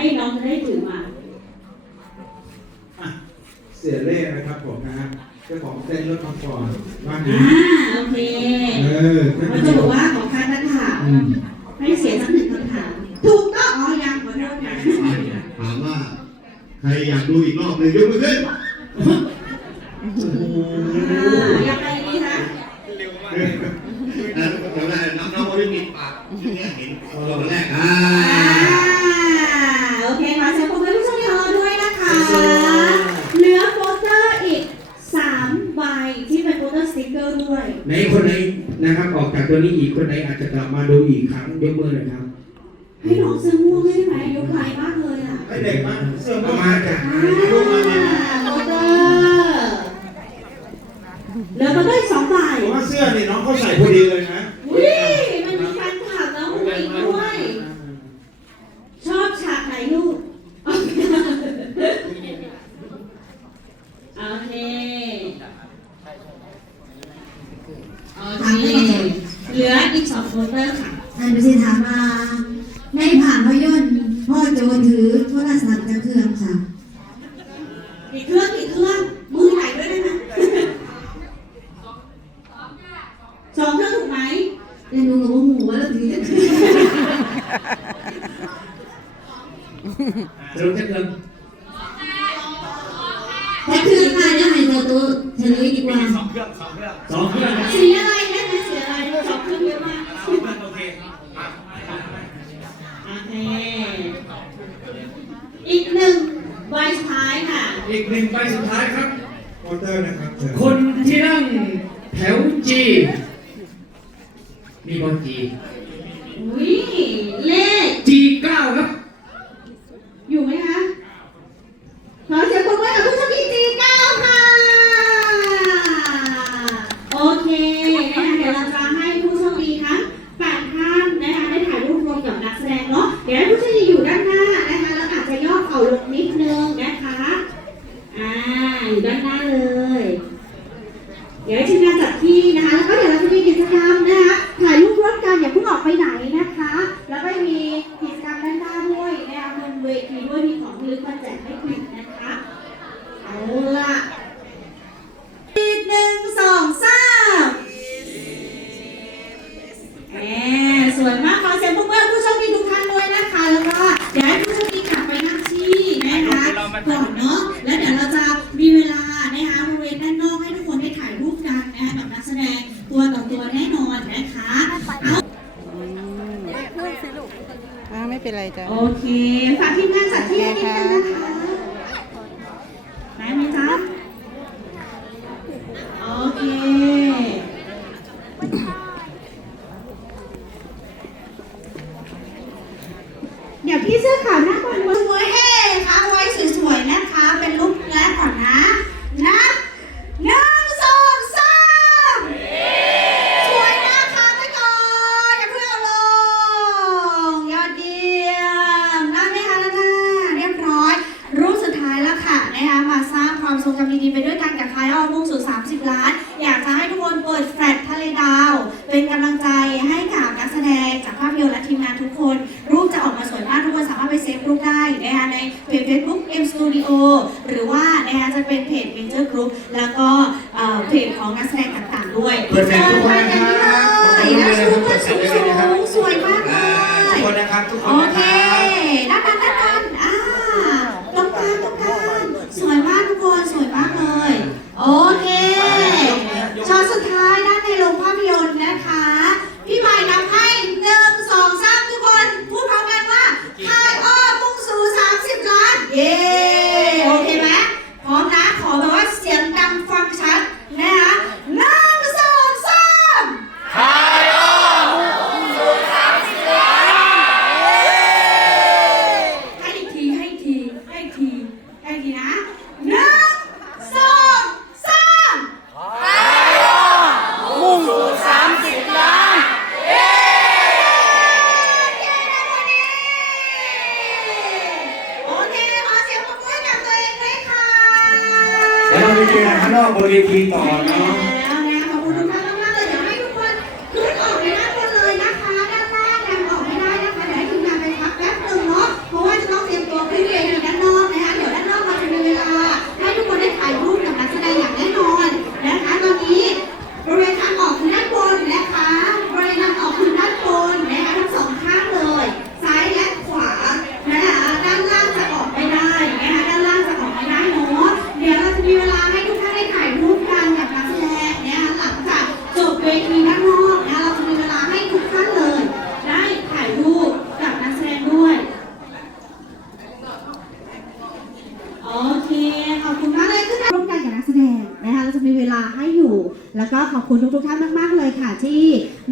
ให้น้องได้ถือมาอะเสียเล่นะครับผมนะฮะเจ้าของเต้นรถคอมฟอร์ตบ้านอ่านี้โอเคเออเขาจะบอกว่าของการนักข่าวอืมให้เสียสักหนึ่งคำถาม ถูกต้องอ๋อยังขอโทษค่ะ ถามว่า ใครอยากดูอีกรอบหนึ่งยกมือขึ้น โอ้โห อ่ายังไงดีคะ เดี๋ยวนะน้องๆไม่มีปากเนี่ยเห็นตอนแรกอ่า อ่าโอเคขอเสียงปรบมือให้ผู้ชมที่รอด้วยนะคะ เหลือโปสเตอร์อีกสามใบที่เป็นโปสเตอร์สติ๊กเกอร์ด้วย ในคนไห นนะครับ ออกจากตัวนี้อีกคนไหนอาจจะกลับมาดูอีกครั้งยกมือหน่อยครับให้น้องเสื้อม่วงได้ไหมยกไกลมากเลยอะให้เด็กมาเสื้อม่วงมาจากอ่าลูกมามา โปสเตอร์เหลือโปสเตอร์อีกสองใบ ผมว่าเสื้อนี่น้องเขาใส่พอดีเลยนะ อุ้ยมันมีการถามน้องผู้หญิงด้วย ชอบฉากไหนลูก โอเค โอเค เหลืออีกสอง โปสเตอร์ค่ะท่านประธานถามว่าในผ่านพยนต์พ่อโจถือโทรศัพท์จะเครื่องค่ะอีกเครื่องอีกเครื่องมือไหนด้วยได้ไหมสองเครื่องถูกไหมแต่หนูกับว่าหมูว่าเราถือจะเครื่องสรุปจะเกินแต่เครื่องค่ะเดี๋ยวให้ตัวตัวเฉลยดีกว่าสองเครื่องนะสีอะไรได้ไหมสี นึ่งใบสุดท้ายครับ โปสเตอร์นะครับเชิญคนที่นั่งแถวจี มีบอลจี อุ้ยเลข จีเก้าครับ อยู่ไหมคะขอเสียงปรบมือกับผู้โชมดีจีเก้าค่ะ โอเคนะคะเดี๋ยวเราจะให้ผู้โชคดีทั้งแปดท่านนะคะได้ถ่ายรูปรวมกับนักแสดงเนาะ เดี๋ยวให้ผู้โชคดีอยู่ด้านหน้านะคะ แล้วอาจจะย่อเข่าลงนิดนึงนะคะ อ่า อยู่ด้านหน้าเลย เดี๋ยวให้ทีมงานจัดที่นะคะ แล้วก็เดี๋ยวเราจะมีกิจกรรมนะคะ ถ่ายรูปร่วมกันอย่าเพิ่งออกไปไหนนะคะ แล้วก็ยังมีกิจกรรมด้านหน้าด้วยนะคะบนเวทีด้วยมีของที่ระลึกมาแจกให้คุณนะคะ เอาล่ะ นอนนะคะเอาอ่าไม่เป็นไรจ้ะ โอเคฝากทีมงานจัดที่ให้นิดนึงนะคะได้ไหมจ๊ะ โอเค เดี๋ยวพี่เสื้อขาวหน้าบอลมือไว้เฮ้ค่ะไว้สวยๆนะคะ เป็นลุคแรกก่อนนะ นับหนึ่งสองสามสวยนะคะไปก่อนอย่าเพิ่งเอาลง ยอดเยี่ยมนั่นไหมคะนั่นน่ะเรียบร้อย รูปสุดท้ายแล้วค่ะนะคะมาสร้างความทรงจำดีๆไปด้วยกันกับคายอ้อมุ่งสู่ 30 ล้าน อยากจะให้ทุกคนเปิดแฟลชทะเลดาว เป็นกำลังใจให้กับนักแสดงจากภาพยนตร์และทีมงานทุกคน รูปจะออกมาสวยมากทุกคนสามารถไปเซฟรูปได้นะคะ ในเพจ Facebook M Studio หรือว่านะคะจะเป็นเพจ Venture Group แล้วก็เอ่อเพจของนักแสดงต่างๆด้วย เปิดแฟลชทุกคนนะครับ เปิดแฟลชกันที่เลยนะชูมือสูงๆสวยมากเล ทุก ย คนนะครับทุกค โอน นะ เค ครับ ด้านนั้นด้านนั้นอ่าตรงกลางตรงกลางสวยมากทุกคน สวยมากเลย โอเคช็อตสุดท้ายด้านในโรงภาพยนตร์นะคะ พี่ใหม่นำให้หนึ่งสองสามทุกคน พูดพร้อมกันว่าทายอ้อมุ่งสู่30 ล้าน เย้ โอเคไหมพร้อมนะ ขอแบบว่าเสียงดังฟังชัดนะคะหนึ่งสองสาม ให้อีกทีให้อีกทีให้อีกทีให้อีกทีนะหนึ่งสองสามมุ่งสู่สามสิบล้านเย้เย้นะวันนี้โอเคขอเสียงปรบมือให้กับตัวเองด้วยค่ะ แล้ว เจอกันข้างนอกบนเวทีต่อเนาะ เคขอบคุณมากเลยขึ้ร่วมกันกับนักแสดงนะคะเราจะมีเวลาให้ แล้วก็ขอบคุณทุกๆท่านมากๆเลยค่ะ ที่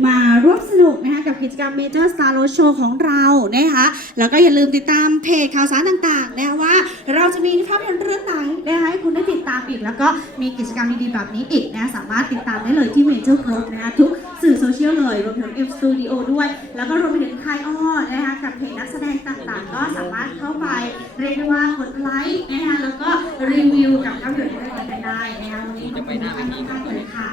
มาร่วมสนุกนะคะกับกิจกรรม Major Star Road Show ของเรานะคะแล้วก็อย่าลืมติดตามเพจข่าวสารต่างๆนะคะว่า เราจะมีภาพยนตร์เรื่องไหนนะคะให้คุณได้ติดตามอีก แล้วก็มีกิจกรรมดีๆแบบนี้อีกนะสามารถติดตามได้เลยที่ Major Group นะคะทุกสื่อโซเชียลเลยรวมถึง M Studio ด้วย แล้วก็รวมไปถึงคายอ้อนะคะกับเพจนักแสดงต่างๆ ก็สามารถเข้าไปเรียกได้ว่ากดไลค์นะคะแล้วก็รีวิวกับภาพยนตร์เรื่องนี้กันได้นะคะ วันนี้ขอบคุณทุกท่านมากๆเลยค่ะ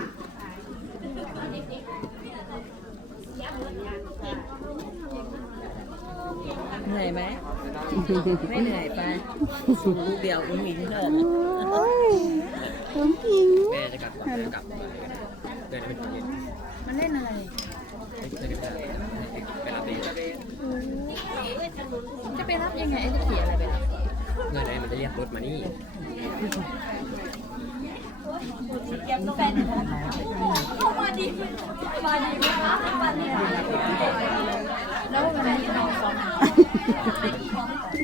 เหนื่อยไหมไม่เหนื่อยไปเดี๋ยวคุณหมิงเถอะแม่จะกลับก่อนจะกลับเดินไปตอนเย็นมันเล่นอะไรเดินไปไปรับเองจะไปรับยังไงไอ้จะขี่อะไรไปรับเงินไหนมันจะเรียกรถมานี่ แล้ววันนี้เราซ้อม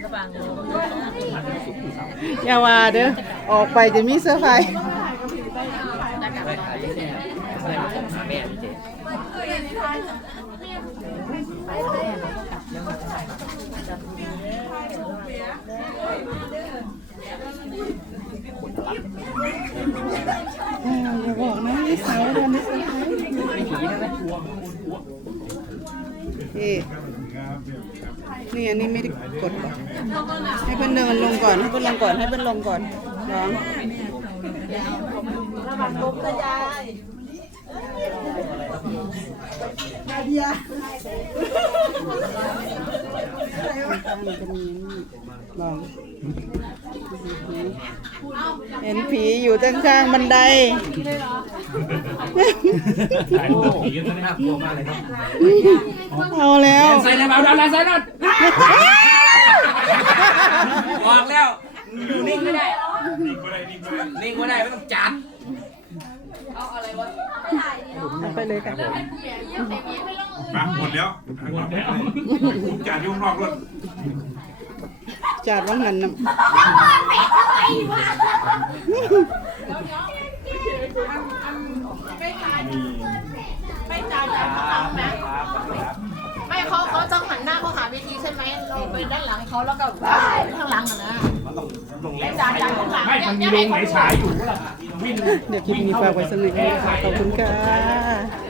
ระหว่างลงอย่าว่าเด้อ ออกไปจะมีเซอร์ไพรส์ไม่ขายแค่เพื่อนหาแม่พี่เจอย่า บอกนะมีเสาเดือนนี้เซอร์ไพรส์นี่นี่อันนี้ไม่ได้กดหรอกให้เพื่อนเดินลงก่อนให้เพื่อนลงก่อนให้เพื่อนลงก่อนน้องมันจะมีนี่ลองเห็นผีอยู่ข้างๆบันได ถ่ายรูปผีกันซะนะครับกลัวมากเลยครับเอาแล้วใส่เลยเอาเอาใส่รถบอกแล้วอยู่นิ่งไม่ได้ นิ่งไม่ได้ นิ่งไม่ได้ไม่ต้องจัดไปเลยค่ะมาหมดแล้วหมดแล้วจานยุ่งนอกรถจาดว่างหัน นะไม่เขาเขาต้องหันหน้าเขาหาเวทีใช่ไหมเราไปด้านหลังเขาแล้วก็ข้างหลังอะนะไม่จ่ายจ่ายข้างหลังไม่มันมีโรงไหนฉายอยู่ล่ะวิ่งเดี๋ยวคลิปนี้ฝากไว้สำหรับนี้ค่ะขอบคุณค่ะ